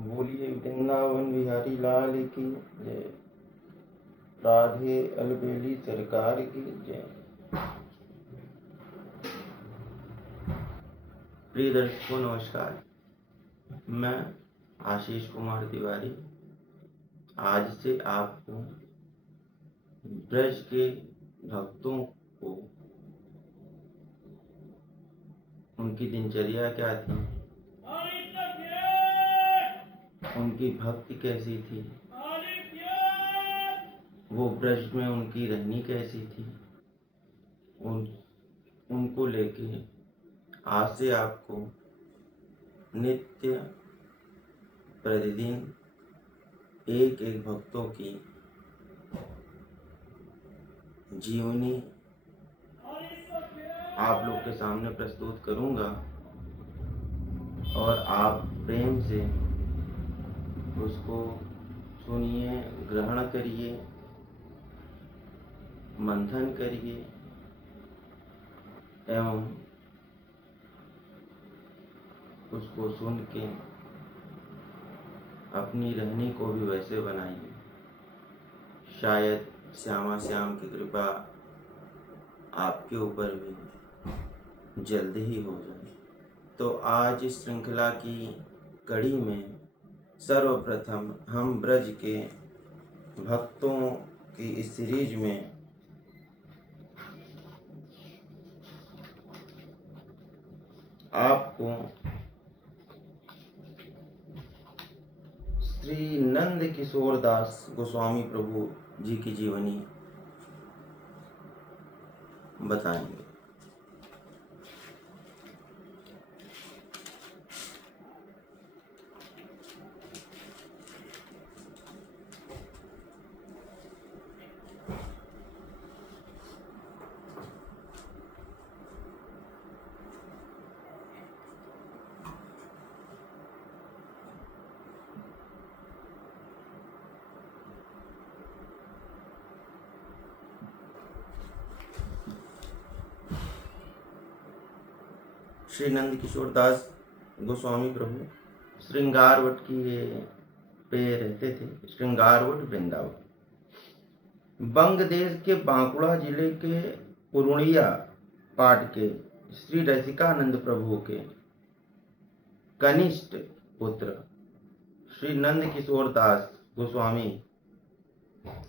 बोलिए वृंदावन बिहारी लाल की जय। राधे अलबेली सरकार की जय। प्रिय दर्शकों नमस्कार, मैं आशीष कुमार तिवारी आज से आपको ब्रज के भक्तों को उनकी दिनचर्या क्या थी, उनकी भक्ति कैसी थी, वो ब्रज में उनकी रहनी कैसी थी, उनको लेके आज से आपको नित्य प्रतिदिन एक एक भक्तों की जीवनी आप लोग के सामने प्रस्तुत करूंगा और आप प्रेम से उसको सुनिए, ग्रहण करिए, मंथन करिए एवं उसको सुन के अपनी रहनी को भी वैसे बनाइए। शायद श्यामा श्याम की कृपा आपके ऊपर भी जल्द ही हो जाए। तो आज इस श्रृंखला की कड़ी में सर्वप्रथम हम ब्रज के भक्तों की इस सीरीज में आपको श्री नंद किशोर दास गोस्वामी प्रभु जी की जीवनी बताएंगे। श्री नंद किशोर दास गोस्वामी प्रभु श्रृंगारवट की पे रहते थे। श्रृंगारवट वृंदावन बंग देश के बांकुड़ा जिले के पुरुणिया पाट के श्री रसिकानंद प्रभु के कनिष्ठ पुत्र श्री नंद किशोर दास गोस्वामी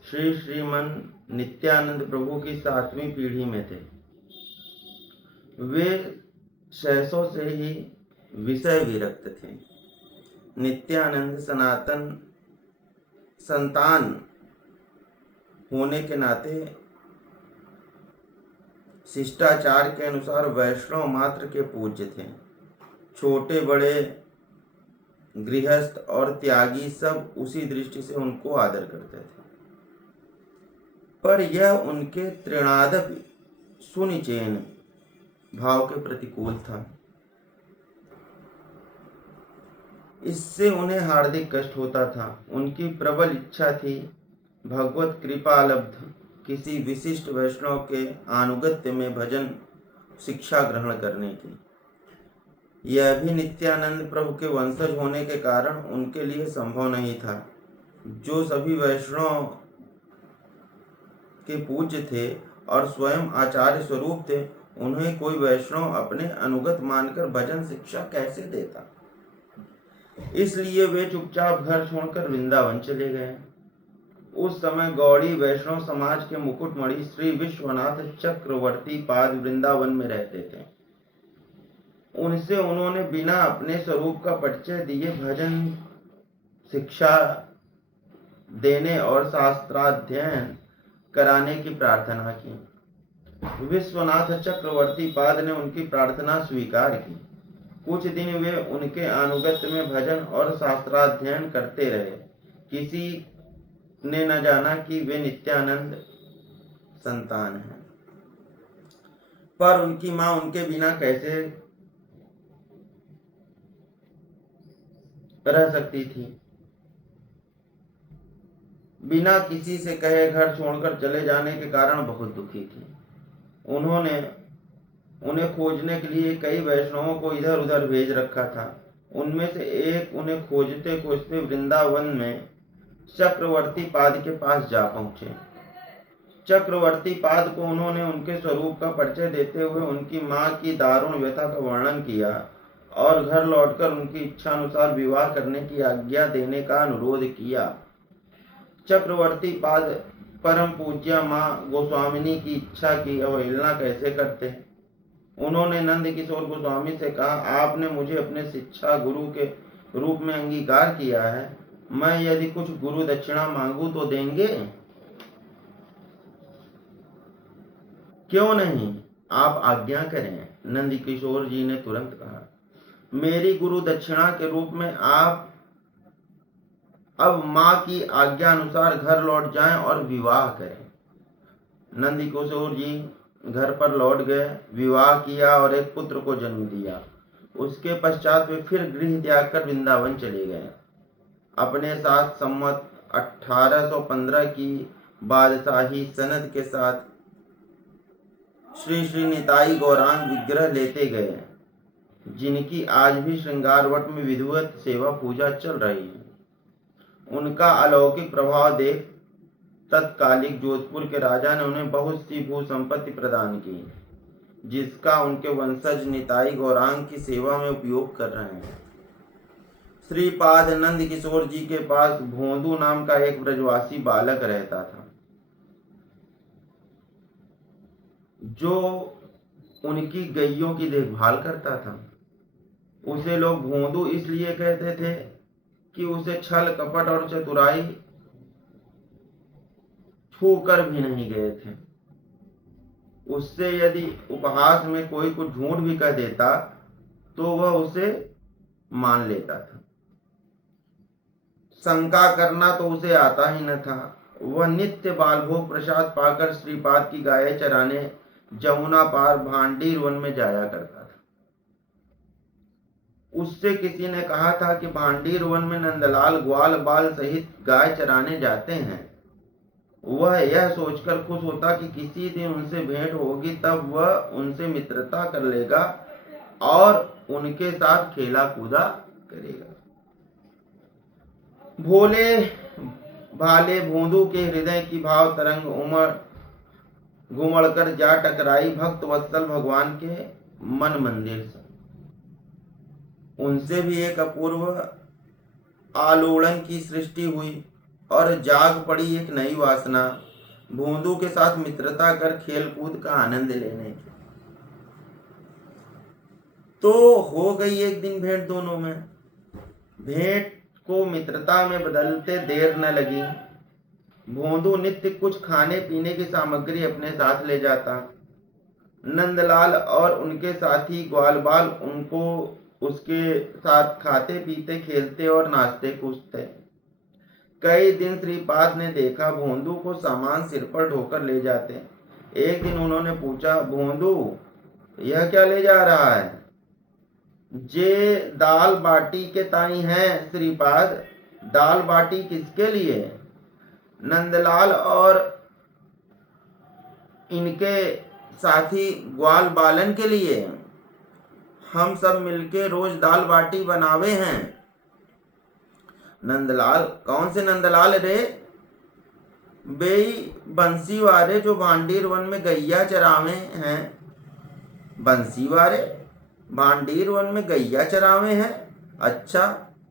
श्री श्रीमन नित्यानंद प्रभु की 7वीं पीढ़ी में थे। वे सहसों से ही विषय विरक्त थे। नित्यानंद सनातन संतान होने के नाते शिष्टाचार के अनुसार वैष्णव मात्र के पूज्य थे। छोटे बड़े गृहस्थ और त्यागी सब उसी दृष्टि से उनको आदर करते थे, पर यह उनके तृणादपि सुनिचेन भाव के प्रतिकूल था। इससे उन्हें हार्दिक कष्ट होता था। उनकी प्रबल इच्छा थी भगवत कृपालब्ध किसी विशिष्ट वैष्णव के आनुगत्य में भजन शिक्षा ग्रहण करने की। यह भी नित्यानंद प्रभु के वंशज होने के कारण उनके लिए संभव नहीं था। जो सभी वैष्णव के पूज्य थे और स्वयं आचार्य स्वरूप थे, उन्हें कोई वैष्णव अपने अनुगत मानकर भजन शिक्षा कैसे देता। इसलिए वे चुपचाप घर छोड़कर वृंदावन चले गए। उस समय गौड़ी वैष्णव समाज के मुकुटमणि श्री विश्वनाथ चक्रवर्ती पाद वृंदावन में रहते थे। उनसे उन्होंने बिना अपने स्वरूप का परिचय दिए भजन शिक्षा देने और शास्त्राध्ययन कराने की प्रार्थना की। विश्वनाथ चक्रवर्ती पाद ने उनकी प्रार्थना स्वीकार की। कुछ दिन वे उनके अनुगत्य में भजन और शास्त्राध्ययन करते रहे। किसी ने न जाना कि वे नित्यानंद संतान हैं, पर उनकी मां उनके बिना कैसे रह सकती थी। बिना किसी से कहे घर छोड़कर चले जाने के कारण बहुत दुखी थी। उन्होंने उन्हें खोजने के लिए कई वैष्णवों को इधर उधर भेज रखा था, उनमें से एक उन्हें खोजते खोजते वृंदावन में चक्रवर्ती पाद के पास जा पहुंचे। चक्रवर्ती पाद को उन्होंने उनके स्वरूप का परिचय देते हुए उनकी मां की दारुण व्यथा का वर्णन किया और घर लौटकर उनकी इच्छा अनुसार विवाह करने की आज्ञा देने का अनुरोध किया। चक्रवर्ती पाद परम पूज्य मां गोस्वामिनी की इच्छा की अवहेलना कैसे करते। उन्होंने नंद किशोर गोस्वामी से कहा, आपने मुझे अपने शिक्षा गुरु के रूप में अंगीकार किया है, मैं यदि कुछ गुरु दक्षिणा मांगू तो देंगे? क्यों नहीं, आप आज्ञा करें। नंद किशोर जी ने तुरंत कहा, मेरी गुरु दक्षिणा के रूप में आप अब मां की आज्ञा अनुसार घर लौट जाएं और विवाह करें। नंद किशोर जी घर पर लौट गए, विवाह किया और एक पुत्र को जन्म दिया। उसके पश्चात वे फिर गृह त्याग कर वृंदावन चले गए। अपने साथ संवत 1815 की बादशाही सनद के साथ श्री श्री निताई गौरांग विग्रह लेते गए, जिनकी आज भी श्रृंगारवट में विधिवत सेवा पूजा चल रही है। उनका अलौकिक प्रभाव देख तत्कालिक जोधपुर के राजा ने उन्हें बहुत सी भू संपत्ति प्रदान की, जिसका उनके वंशज निताई गौरांग की सेवा में उपयोग कर रहे हैं। श्रीपाद नंद किशोर जी के पास भोंदू नाम का एक ब्रजवासी बालक रहता था, जो उनकी गैयों की देखभाल करता था। उसे लोग भोंदू इसलिए कहते थे कि उसे छल कपट और चतुराई छू कर भी नहीं गए थे। उससे यदि उपहास में कोई कुछ झूठ भी कह देता तो वह उसे मान लेता था। शंका करना तो उसे आता ही न था। वह नित्य बालभोग प्रसाद पाकर श्रीपाद की गायें चराने जमुना पार भांडीर वन में जाया करता था। उससे किसी ने कहा था कि भांडीर वन में नंदलाल ग्वाल बाल सहित गाय चराने जाते हैं। वह यह सोचकर खुश होता कि किसी दिन उनसे भेंट होगी, तब वह उनसे मित्रता कर लेगा और उनके साथ खेला कूदा करेगा। भोले भाले भोंदू के हृदय की भाव तरंग घुमड़कर जा टकराई भक्त वत्सल भगवान के मन मंदिर से। उनसे भी एक अपूर्व आलोड़न की सृष्टि हुई और जाग पड़ी एक नई वासना, भोंदू के साथ मित्रता कर खेल कूद का आनंद लेने की। तो हो गई एक दिन भेंट दोनों में। भेंट को मित्रता में बदलते देर न लगी। भोंदू नित्य कुछ खाने पीने की सामग्री अपने साथ ले जाता। नंदलाल और उनके साथी ग्वालबाल उनको उसके साथ खाते पीते खेलते और नाचते कूदते। कई दिन श्रीपाद ने देखा भोंदू को सामान सिर पर ढोकर ले जाते। एक दिन उन्होंने पूछा, भोंदू यह क्या ले जा रहा है? जे दाल बाटी के ताई है श्रीपाद। दाल बाटी किसके लिए? नंदलाल और इनके साथी ग्वाल बालन के लिए। हम सब मिलके रोज दाल बाटी बनावे हैं। नंदलाल, कौन से नंदलाल रे? बेई बंसी वाले जो भांडीर वन में गैया चरावे हैं। बंसी वाले भांडीर वन में गैया चरावे हैं? अच्छा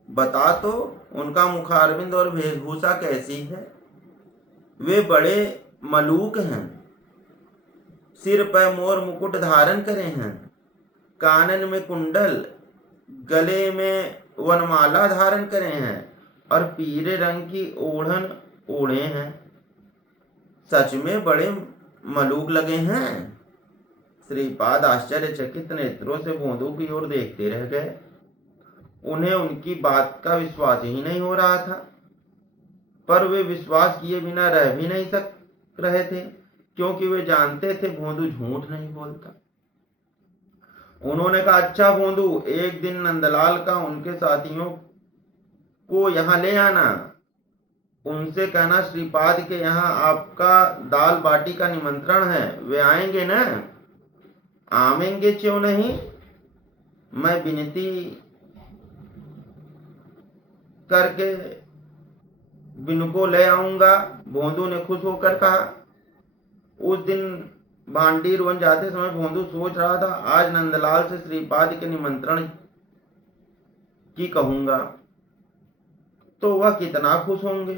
बता तो उनका मुखारविंद और वेशभूषा कैसी है? वे बड़े मलूक हैं, सिर पर मोर मुकुट धारण करे हैं, कानन में कुंडल, गले में वनमाला धारण करे हैं और पीले रंग की ओढ़न ओढ़े हैं। सच में बड़े मलूक लगे हैं। श्रीपाद आश्चर्यचकित नेत्रों से भोंदू की ओर देखते रह गए। उन्हें उनकी बात का विश्वास ही नहीं हो रहा था, पर वे विश्वास किए बिना रह भी नहीं रहे थे, क्योंकि वे जानते थे भोंदू झूठ नहीं बोलता। उन्होंने कहा, अच्छा भोंदू, एक दिन नंदलाल का उनके साथियों को यहाँ ले आना। उनसे कहना श्रीपाद के यहाँ आपका दाल बाटी का निमंत्रण है। वे आएंगे ना? आवेंगे क्यों नहीं। मैं विनती करके बिनु को ले आऊंगा। भोंदू ने खुश होकर कहा। उस दिन भांडीर वन जाते समय भोंदू सोच रहा था, आज नंदलाल से श्रीपाद के निमंत्रण की कहूंगा तो वह कितना खुश होंगे।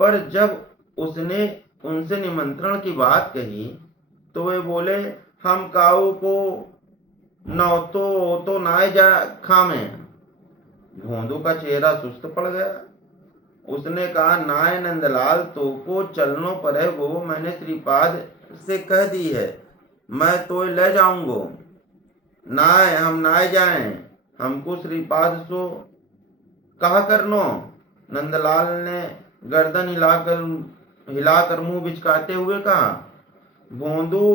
पर जब उसने उनसे निमंत्रण की बात कही तो वे बोले, हम काऊ को तो नाय जा खामे। भोंदू का चेहरा सुस्त पड़ गया। उसने कहा, नाय नंदलाल तो को चलनो पड़े गो, मैंने श्रीपाद से कह दी है, मैं तो ले जाऊंगो। नाय हम नाय जाएं, हमको श्रीपाद सो कहा करनो। नंदलाल ने गर्दन हिलाकर मुंह बिचकाते हुए कहा। भोंदू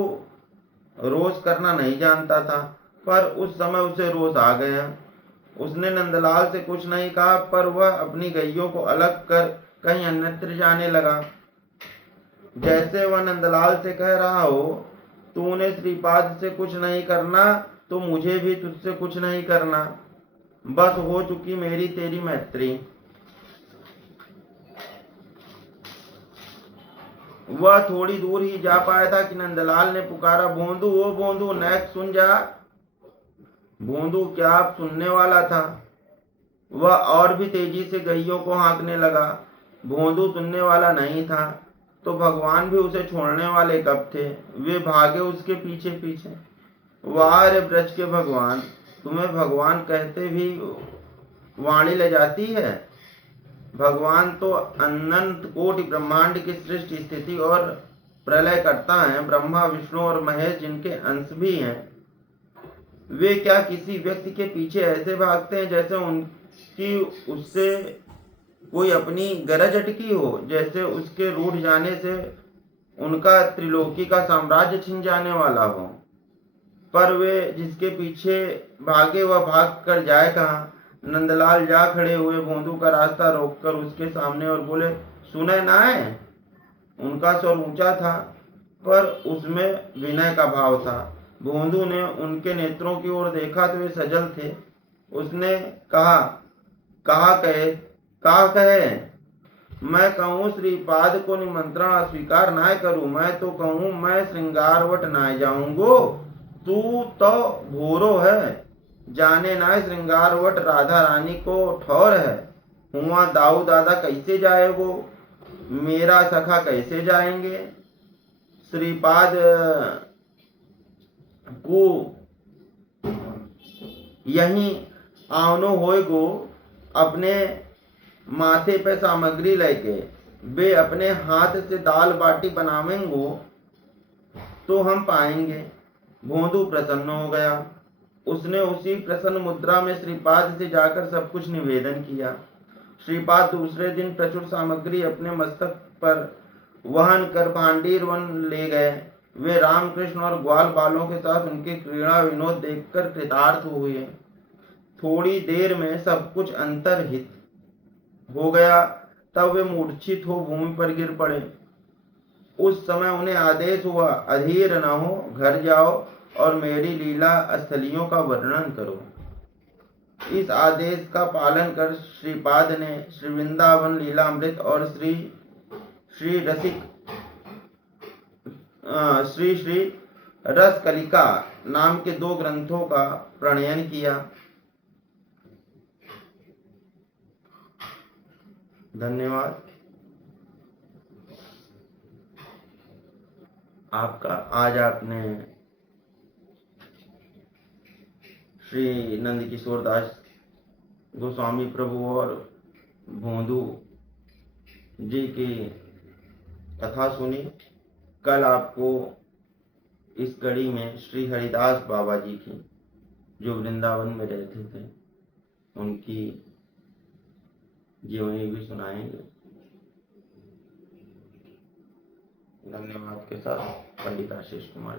रोज करना नहीं जानता था, पर उस समय उसे रोज आ गया। उसने नंदलाल से कुछ नहीं कहा, पर वह अपनी गैयों को अलग कर कहीं अन्यत्र जाने लगा। जैसे वह नंदलाल से कह रहा हो, तूने श्रीपाद से कुछ नहीं करना तो मुझे भी तुझसे कुछ नहीं करना, बस हो चुकी मेरी तेरी मैत्री। वह थोड़ी दूर ही जा पाया था कि नंदलाल ने पुकारा, भोंदू ओ भोंदू, नेक सुन जा। भोंदू क्या अब सुनने वाला था। वह और भी तेजी से गैयों को हाँकने लगा। भोंदू सुनने वाला नहीं था तो भगवान भी उसे छोड़ने वाले कब थे। वे भागे उसके पीछे पीछे। वाह रे ब्रज के भगवान, तुम्हें भगवान कहते भी वाणी ले जाती है। भगवान तो अनंत कोटि ब्रह्मांड की सृष्टि स्थिति और प्रलय करता है। ब्रह्मा विष्णु और महेश जिनके अंश भी हैं, वे क्या किसी व्यक्ति के पीछे ऐसे भागते हैं जैसे उनकी उससे कोई अपनी गरज अटकी हो, जैसे उसके रूठ जाने से उनका त्रिलोकी का साम्राज्य छिन जाने वाला हो। पर वे जिसके पीछे भागे वह भाग कर जाए कहाँ। नंदलाल जा खड़े हुए भोंदू का रास्ता रोककर उसके सामने और बोले, सुने ना है। उनका स्वर ऊंचा था पर उसमें विनय का भाव था। भोंदू ने उनके नेत्रों की ओर देखा तो वे सजल थे। उसने कहा, कहे मैं कहूँ श्रीपाद को निमंत्रण अस्वीकार ना करूँ, मैं तो कहूँ मैं श्रृंगारवट ना जाऊंगो। तू तो भोरो है, जाने ना श्रृंगारवट राधा रानी को ठौर है। हुआ दाऊ दादा कैसे जाएगो, मेरा सखा कैसे जाएंगे। श्रीपाद को यही आवनो होएगो, अपने माथे पे सामग्री लेके वे अपने हाथ से दाल बाटी बनावेंगो तो हम पाएंगे। भोंदू प्रसन्न हो गया। उसने उसी प्रसन्न मुद्रा में श्रीपाद से जाकर सब कुछ निवेदन किया। श्रीपाद दूसरे दिन प्रचुर सामग्री अपने मस्तक पर वहन कर भांडीर वन ले गए। वे रामकृष्ण और ग्वाल बालों के साथ उनके क्रीड़ा विनोद देखकर कृतार्थ हुए। थोड़ी देर में सब कुछ अंतर्हित हो गया, तब वे मूर्छित हो भूमि पर गिर पड़े। उस समय उन्हें आदेश हुआ, अधीर न हो, घर जाओ और मेरी लीला स्थलियों का वर्णन करो। इस आदेश का पालन कर श्रीपाद ने श्री वृंदावन लीलामृत और श्री रस कलिका नाम के 2 ग्रंथों का प्रणयन किया। धन्यवाद। आपका आज आपने श्री नंद किशोर दास गोस्वामी प्रभु और भोंदू जी की कथा सुनी। कल आपको इस कड़ी में श्री हरिदास बाबा जी की, जो वृंदावन में रहते थे, उनकी जीवनी भी सुनाएंगे। धन्यवाद के साथ पंडित आशीष कुमार।